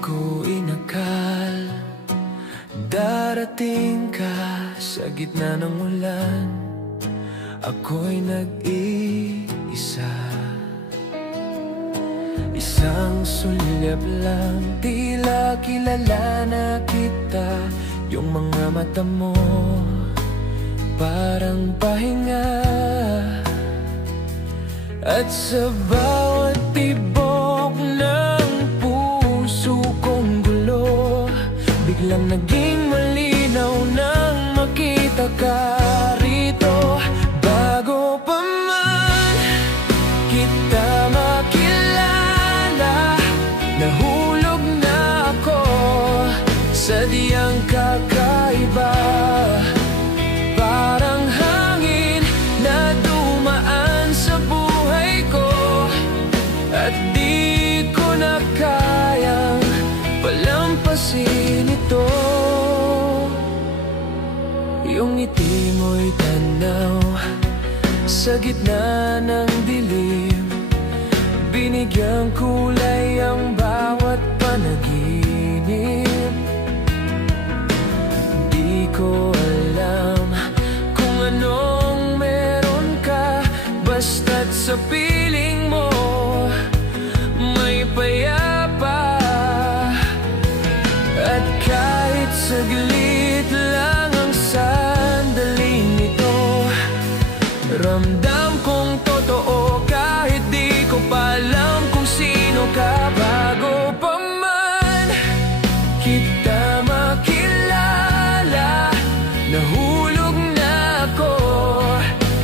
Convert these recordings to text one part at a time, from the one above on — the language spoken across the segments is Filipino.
ko inakal darating ka sa gitna ng ulan. Ako'y nag-iisa, isang sulyap lang. Tila kilala na kita, yung mga mata mo parang pahinga. At sa bawat tibok ng puso kong gulo, biglang naging malinaw nang makita ka rito. Bago pa man kita makilala, nahulog na ako, sadyang kakaiba. Parang hangin na dumaan sa buhay ko, at di ko na kayang palampasin ito. Yung ngiti mo'y tanaw sa gitna ng dilim, binigyang kulay ang bawat panaginip. Di ko alam kung anong meron ka, basta't sa piling mo may payapa. At kahit saglit lang ang sandaling ito, ramdam kong totoo kahit di ko pa alam kung sino ka. Bago pa man kita makilala, nahulog na ako,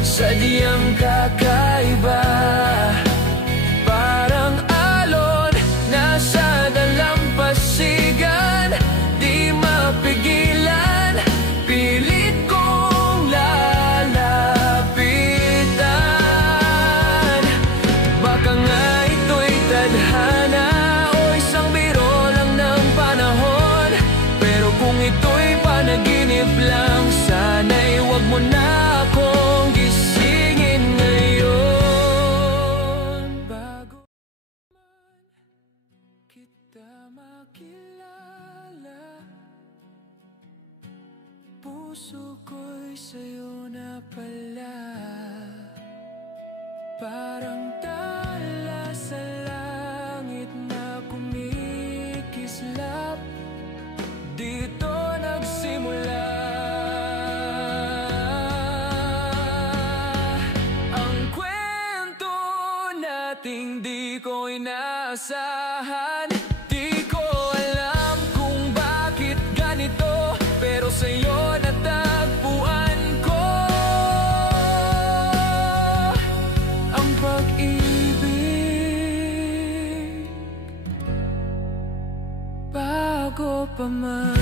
sadyang kakaiba. Parang alon nasa dalampasigan, di mapigilan, pilit kong lalapitan. Baka nga ito'y tadhana o isang biro lang ng panahon, pero kung ito'y panaginip lang, sana'y wag mo na akong gisingin ngayon. Bago man kita makilala, puso ko'y sa'yo na pala. Parang tala sa langit na kumikislap, dito nagsimula ang kwento nating di ko inaasahan. Di ko alam kung bakit ganito, pero sa'yo natagpuan ko ang pag-ibig. Bago pa man